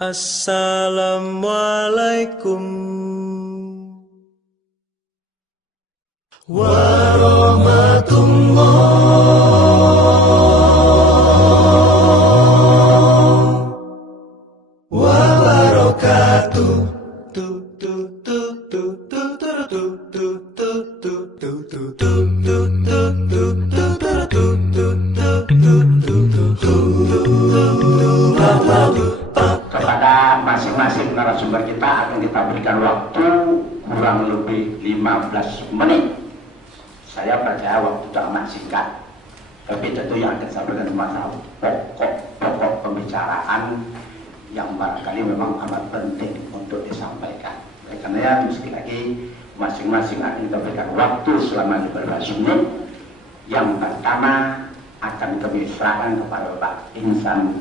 Assalamualaikum warahmatullahi wabarakatuh. Kepada masing-masing narasumber kita akan kita berikan waktu kurang lebih 15 menit. Saya percaya waktu itu amat singkat, tapi tentu yang akan saya berikan masalah pokok pembicaraan yang barangkali memang amat penting untuk disampaikan. Karena sekali lagi masing-masing akan kita berikan waktu selama 15 menit. Yang pertama akan kami serahkan kepada Pak Insan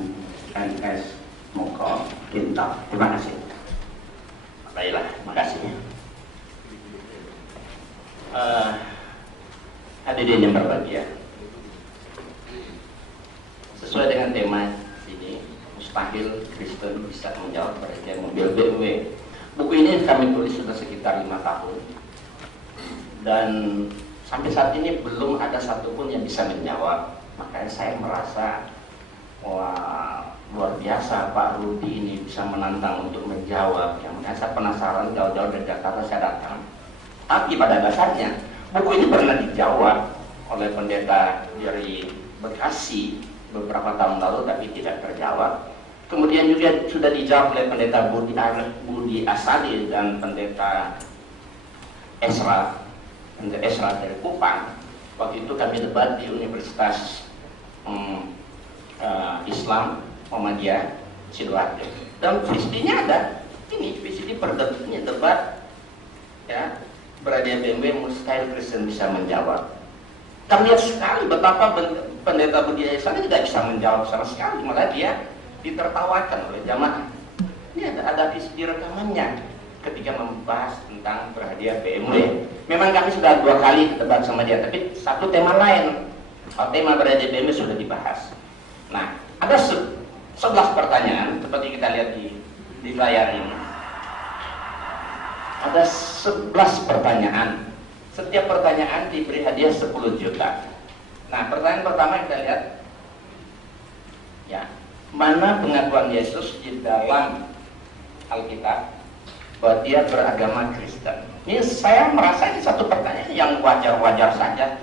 NS Moko Kintab. Terima kasih. Baiklah, terima kasih. Hadirin yang berbahagia, sesuai dengan tema ini, mustahil Kristen bisa menjawab perhatian mobil BMW. Buku ini kami tulis sudah sekitar 5 tahun, dan sampai saat ini belum ada satupun yang bisa menjawab. Makanya saya merasa, wah, luar biasa Pak Rudi ini bisa menantang untuk menjawab. Makanya saya penasaran, jauh-jauh dari Jakarta saya datang. Tapi pada dasarnya buku ini pernah dijawab oleh pendeta dari Bekasi beberapa tahun lalu, tapi tidak terjawab. Kemudian juga sudah dijawab oleh pendeta Budi Asadi dan pendeta Esra dari Kupang. Waktu itu kami debat di Universitas Islam Muhammadiyah Sidoarjo, dan VCD-nya ada. Ini VCD perdebatnya debat, ya, berada BMW mustahil Kristen bisa menjawab. Kami lihat sekali betapa pendeta Budi Asadi tidak bisa menjawab sama sekali, malah dia ditertawakan oleh jamaah. Ini ada VCD rekamannya ketika membahas tentang berhadiah BMW. Memang kami sudah 2 kali debat sama dia, tapi satu tema lain. Tema berhadiah BMW sudah dibahas. Nah, ada 11 pertanyaan seperti kita lihat di layar ini. Ada 11 pertanyaan. Setiap pertanyaan diberi hadiah 10 juta. Nah, pertanyaan pertama kita lihat, ya, mana pengakuan Yesus di dalam Alkitab bahwa dia beragama Kristen? Ini saya merasa ini satu pertanyaan yang wajar-wajar saja.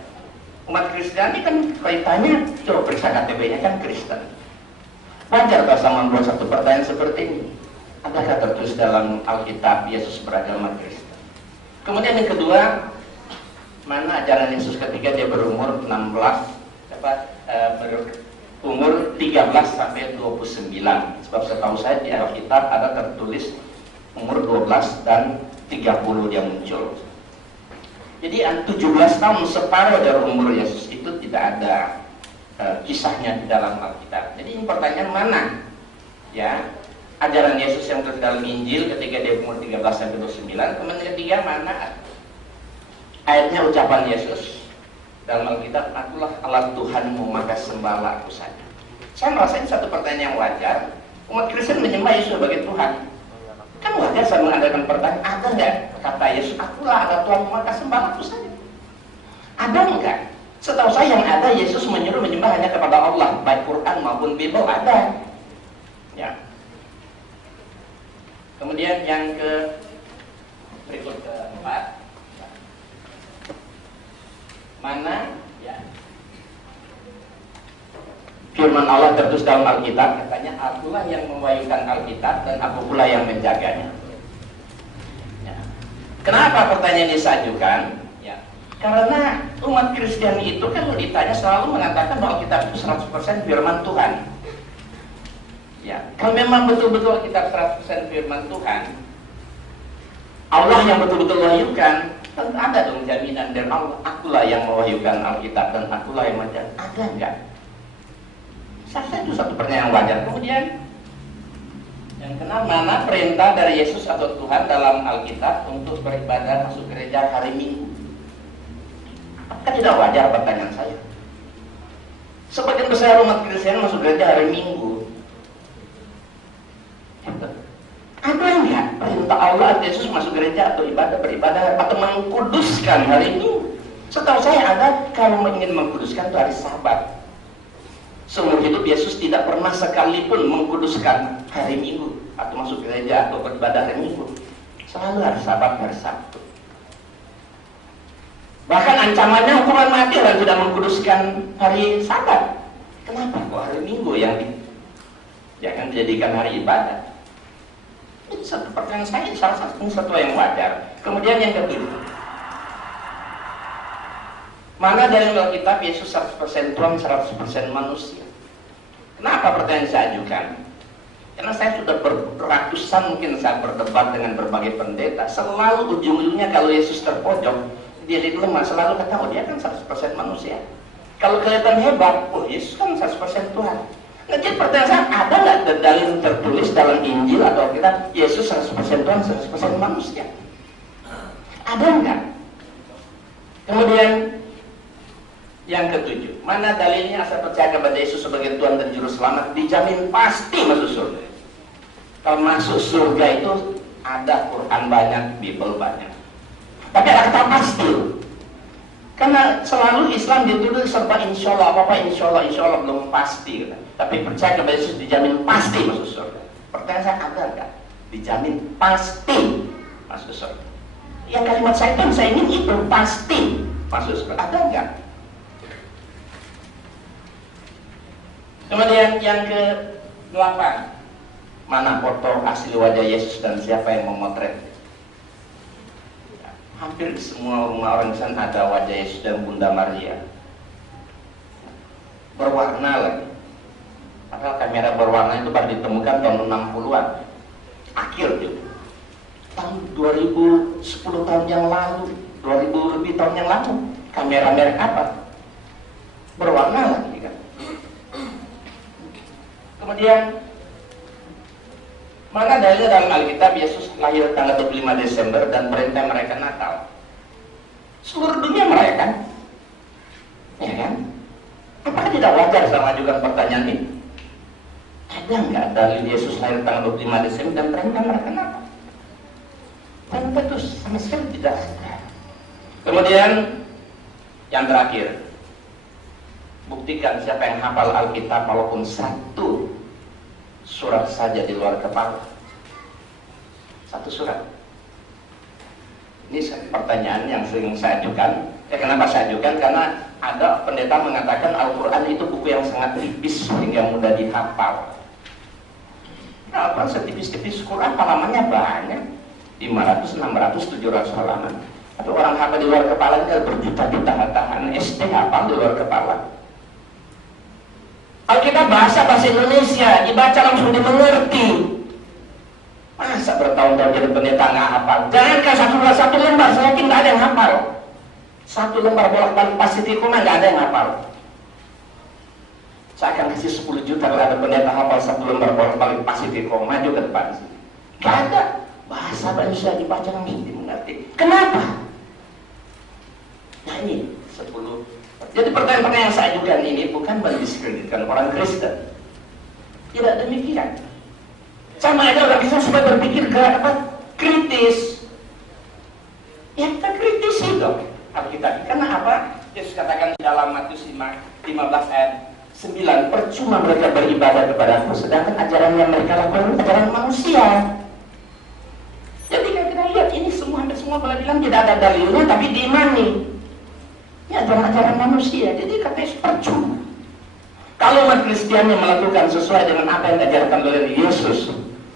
Umat Kristen ini kan kaitannya, coba periksa KTP-nya kan Kristen. Wajar bahasa membuat satu pertanyaan seperti ini. Adakah tertulis dalam Alkitab Yesus beragama Kristen? Kemudian yang kedua, mana ajaran Yesus ketika dia berumur 13 sampai 29. Sebab setahu saya di Alkitab ada tertulis umur 12 dan 30 dia muncul. Jadi 17 tahun separuh dari umur Yesus itu tidak ada kisahnya di dalam Alkitab. Jadi ini pertanyaan mana, ya, ajaran Yesus yang tertulis dalam Injil ketika dia umur 13 sampai 29. Kemudian ketiga, mana ayatnya ucapan Yesus dalam Alkitab, akulah Allah Tuhanmu maka sembahlah aku saja. Saya merasa ini satu pertanyaan yang wajar. Umat Kristen menyembah Yesus sebagai Tuhan. Kan wajar saya mengadakan pertanyaan, ada nggak kata Yesus, akulah Allah Tuhanmu maka sembahlah aku saja? Ada enggak? Setahu saya yang ada, Yesus menyuruh menyembah hanya kepada Allah, baik Quran maupun Bible ada. Ya. Kemudian yang berikut keempat, mana, ya, firman Allah tertulis dalam Alkitab, katanya akulah yang mewahyukan Alkitab dan aku pula yang menjaganya. Ya. Kenapa pertanyaan disajukan? Ya. Karena umat Kristen itu kan ditanya selalu mengatakan bahwa Alkitab itu 100% firman Tuhan. Ya. Kalau memang betul-betul Alkitab 100% firman Tuhan, Allah yang betul-betul mewahyukan, tentu ada dong jaminan dari Allah, akulah yang mewahyukan Alkitab dan akulah yang menjaganya. Ada enggak? Saya itu satu pertanyaan wajar. Kemudian yang keenam, mana perintah dari Yesus atau Tuhan dalam Alkitab untuk beribadah masuk gereja hari Minggu? Apakah tidak wajar pertanyaan saya? Sebagian besar umat Kristen masuk gereja hari Minggu. Lalu arti Yesus masuk gereja atau beribadah atau mengkuduskan hari Minggu. Setahu saya ada kalau ingin mengkuduskan itu hari Sabat. Seumur hidup Yesus tidak pernah sekalipun mengkuduskan hari Minggu atau masuk gereja atau beribadah hari Minggu. Selalu hari Sabat, hari Sabtu. Bahkan ancamannya hukuman mati orang tidak mengkuduskan hari Sabat. Kenapa kok hari Minggu yang jangan dijadikan hari ibadah? Ini satu pertanyaan saya, salah satu yang wajar. Kemudian yang kedua, mana dari Alkitab Yesus 100% Tuhan, 100% manusia? Kenapa pertanyaan saya ajukan? Karena saya sudah beratusan mungkin saya berdebat dengan berbagai pendeta. Selalu ujung-ujungnya kalau Yesus terpojok, dia lemah, selalu kata, oh dia kan 100% manusia. Kalau kelihatan hebat, oh Yesus kan 100% Tuhan. Nah, jadi pertanyaan saya, ada nggak dalil tertulis dalam Injil atau Alkitab Yesus 100% Tuhan, 100% manusia? Ada nggak? Kemudian yang ketujuh, mana dalilnya saya percaya kepada Yesus sebagai Tuhan dan Juru Selamat dijamin pasti masuk surga? Kalau masuk surga itu ada Quran banyak, Bible banyak, tapi ada kata pasti. Karena selalu Islam dituduh serba insya Allah, apa-apa insya Allah belum pasti. Tapi percaya kepada Yesus dijamin pasti masuk surga. Pertanyaan saya, ada nggak? Dijamin pasti masuk surga. Yang kalimat saya ingin itu pasti masuk surga. Ada nggak? Kemudian yang ke-8, mana foto asli wajah Yesus dan siapa yang memotret? Hampir di semua rumah orang di sana ada wajah Yesus dan Bunda Maria. Berwarna lagi. Padahal kamera berwarna itu baru ditemukan tahun 60-an. Akhir juga. Tahun 2010 tahun yang lalu, 2000 lebih tahun yang lalu, kamera merek apa? Berwarna lagi kan. Kemudian mana dalilnya dalam Alkitab Yesus lahir tanggal 25 Desember dan perintah mereka Natal? Seluruh dunia merayakan, ya kan? Apakah tidak wajar saya mengajukan pertanyaan ini? Ada nggak dalil Yesus lahir tanggal 25 Desember dan perintah mereka Natal? Tentu sama sekali tidak ada. Kemudian yang terakhir, buktikan siapa yang hafal Alkitab walaupun satu surat saja di luar kepala. Satu surat. Ini pertanyaan yang sering saya ajukan. Kenapa saya ajukan? Karena ada pendeta mengatakan Al-Quran itu buku yang sangat tipis sehingga mudah dihafal. Al-Quran setipis-tipis, Quran halamannya banyak, 500, 600, 700 halaman. Atau orang hafal di luar kepala ini berjuta-juta halaman. SD hafal di luar kepala. Alkitab bahasa Indonesia dibaca langsung dimengerti. Masa bertahun-tahun jadi pendeta nggak hafal? Jangankan satu lembar, saya yakin nggak ada yang hafal. Satu lembar bolak-balik Pasifik nggak ada yang hafal. Saya akan kasih 10 juta kalau ada pendeta hafal satu lembar bolak-balik Pasifik, maju ke depan. Nggak ada. Bahasa Indonesia dibaca langsung dimengerti. Kenapa? Nah ini 10. Jadi pertanyaan-pertanyaan yang saya ajukan ini bukan mendiskreditkan orang Kristen. Tidak demikian. Sama aja orang Kristen supaya berpikir kritis. Ya kita kritisi dong Alkitab. Karena apa? Yesus katakan di dalam Matius 15 ayat 9, percuma mereka beribadah kepada Aku, sedangkan ajaran yang mereka lakukan ajaran manusia. Jadi kita lihat ini semua boleh bilang tidak ada dalilnya, tapi diimani. Ini ajaran manusia, jadi katanya percuma. Kalau umat Kristian yang melakukan sesuai dengan apa yang diajarkan oleh Yesus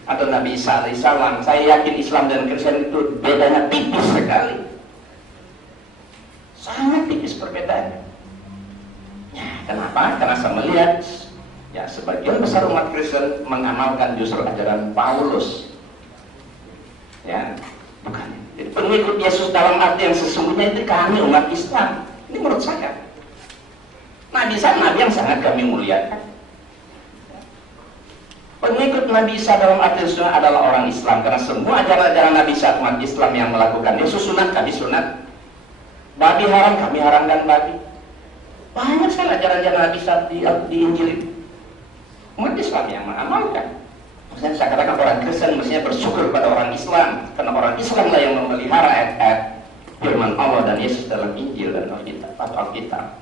atau Nabi Isa alaihissalam, saya yakin Islam dan Kristen itu bedanya tipis sekali, sangat tipis perbedaannya. Ya, kenapa? Karena saya melihat ya sebagian besar umat Kristen mengamalkan justru ajaran Paulus. Ya, bukan. Jadi pengikut Yesus dalam arti yang sesungguhnya itu kami umat Islam. Ini menurut saya. Nabi Isa Nabi yang sangat kami muliakan. Pengikut Nabi Isa dalam arti sunat adalah orang Islam, karena semua ajaran-ajaran Nabi Isa umat Islam yang melakukan. Yesus sunat, kami sunat. Babi haram, kami haramkan babi. Banyak sekali ajaran-ajaran Nabi Isa di Injil. Umat Islam yang mengamalkan. Maksudnya saya katakan orang Kristen mestinya bersyukur pada orang Islam, karena orang Islam lah yang memelihara ayat-ayat firman Allah dan Yesus dalam Injil dan Alkitab.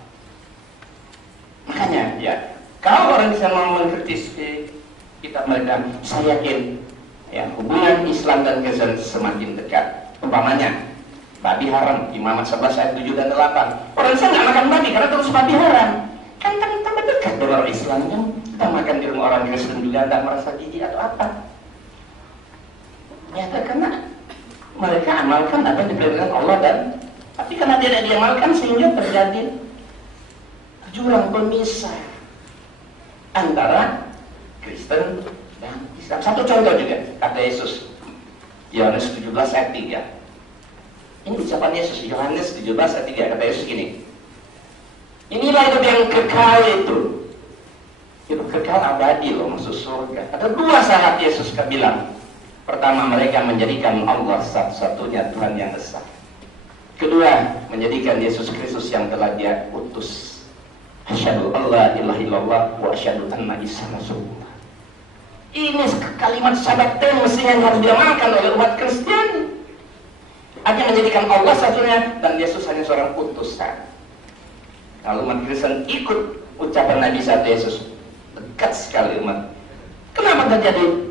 Makanya ya, kalau orang Islam mau mengkritis kitab mereka, saya yakin ya, hubungan Islam dan Kristen semakin dekat. Umpamanya babi haram, Imamat 11 ayat 7 dan 8. Orang Islam nggak makan babi karena terus babi haram. Kan tambah dekat dengan orang Islam kan. Kita makan di rumah orang Kristen juga tidak merasa jijik atau apa. Nyata karena mereka amalkan apa yang diperintahkan Allah, dan tapi karena tidak diamalkan sehingga terjadi jurang pemisah antara Kristen dan Islam. Satu contoh juga kata Yesus, Yohanes 17 ayat 3. Ini ucapan Yesus, Yohanes 17 ayat 3. Kata Yesus gini, inilah hidup yang kekal itu. Hidup kekal abadi loh, maksud surga. Ada dua syarat Yesus bilang. Pertama, mereka menjadikan Allah satu-satunya Tuhan yang esa. Kedua, menjadikan Yesus Kristus yang telah Dia utus. Asyhadu alla ilaha illallah wa asyhadu anna Isa rasulullah. Ini kalimat syahadat yang mestinya harus diamalkan oleh umat Kristen. Artinya menjadikan Allah satunya dan Yesus hanya seorang utusan. Kalau umat Kristen ikut ucapan Nabi saat Yesus, dekat sekali umat. Kenapa terjadi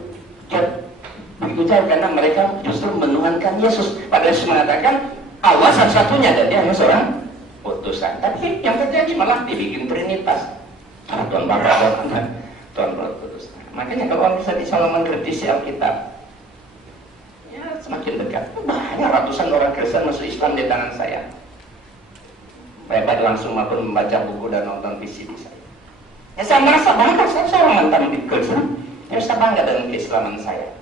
begitu jauh? Karena mereka justru menuhankan Yesus. Padahal Yesus mengatakan Allah satu-satunya dan Dia hanya seorang utusan. Tapi yang terjadi malah dibikin trinitas. Tuhan Bapa, Tuhan Anak, Tuhan Roh Kudus. Makanya kalau orang bisa mengkritisi Alkitab, ya semakin dekat. Banyak ratusan orang Kristen masuk Islam di tangan saya. Baik langsung maupun membaca buku dan nonton VCD saya. Ya saya merasa bangga, saya mantan di Kristen. Ya saya bangga dengan keislaman saya.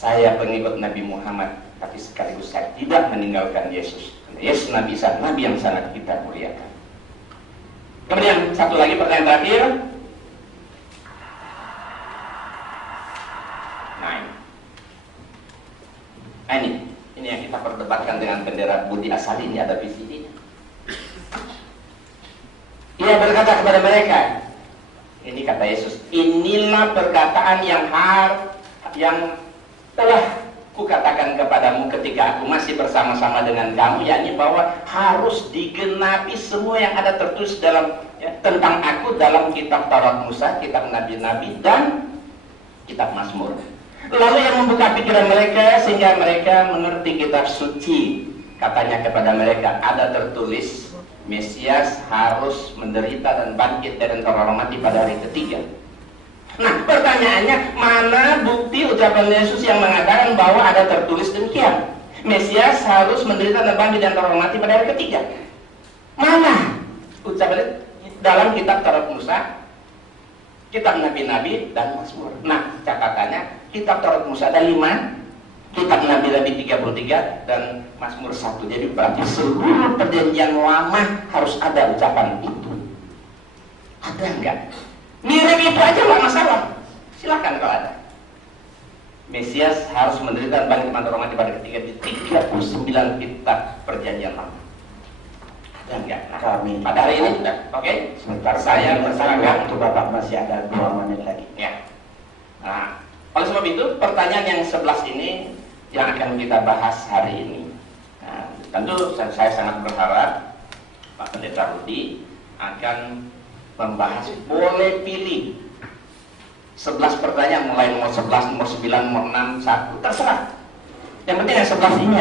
Saya pengikut Nabi Muhammad, tapi sekaligus saya tidak meninggalkan Yesus. Yesus Nabi Isa, Nabi yang sangat kita muliakan. Kemudian satu lagi pertanyaan terakhir. Nah ini yang kita perdebatkan dengan bendera Budi Asali, ini ada VCD-nya. Ia berkata kepada mereka, ini kata Yesus, inilah perkataan yang telah kukatakan kepadamu ketika aku masih bersama-sama dengan kamu, yakni bahwa harus digenapi semua yang ada tertulis dalam tentang aku dalam kitab Taurat Musa, kitab Nabi-Nabi dan kitab Mazmur. Lalu yang membuka pikiran mereka sehingga mereka mengerti kitab suci. Katanya kepada mereka, ada tertulis Mesias harus menderita dan bangkit dari antara orang mati pada hari ketiga. Nah, pertanyaannya, mana bukti ucapan Yesus yang mengatakan bahwa ada tertulis demikian? Mesias harus menderita dan bangkit dari antara orang mati pada hari ketiga. Mana ucapan dalam kitab Taurat Musa, kitab Nabi-Nabi dan Mazmur? Nah, catatannya kitab Taurat Musa ada 5, kitab Nabi-Nabi 33 dan Mazmur 1. Jadi berarti seluruh perjanjian lama harus ada ucapan itu. Ada enggak? Mirip itu aja nggak masalah. Silakan kalau ada. Mesias harus menderita dan bangkit dari antara orang mati pada ketiga di 39 kitab perjanjian lama. Ada enggak? Nah, kami pada hari ini sudah. Oke? Sebentar saya bersilakan. Untuk Bapak masih ada 2 menit lagi. Ya. Nah, oleh sebab itu pertanyaan yang 11 ini yang akan kita bahas hari ini. Nah, tentu saya sangat berharap Pak Pendeta Rudi akan membahas, boleh pilih 11 pertanyaan mulai nomor 11, nomor 9, nomor 6, 1, terserah. Yang penting yang 11 ini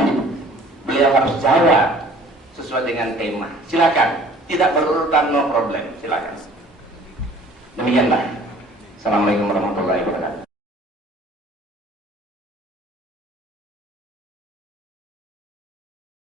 beliau harus jawab sesuai dengan tema. Silakan, tidak berurutan, no problem, silakan. Demikianlah. Assalamualaikum warahmatullahi wabarakatuh.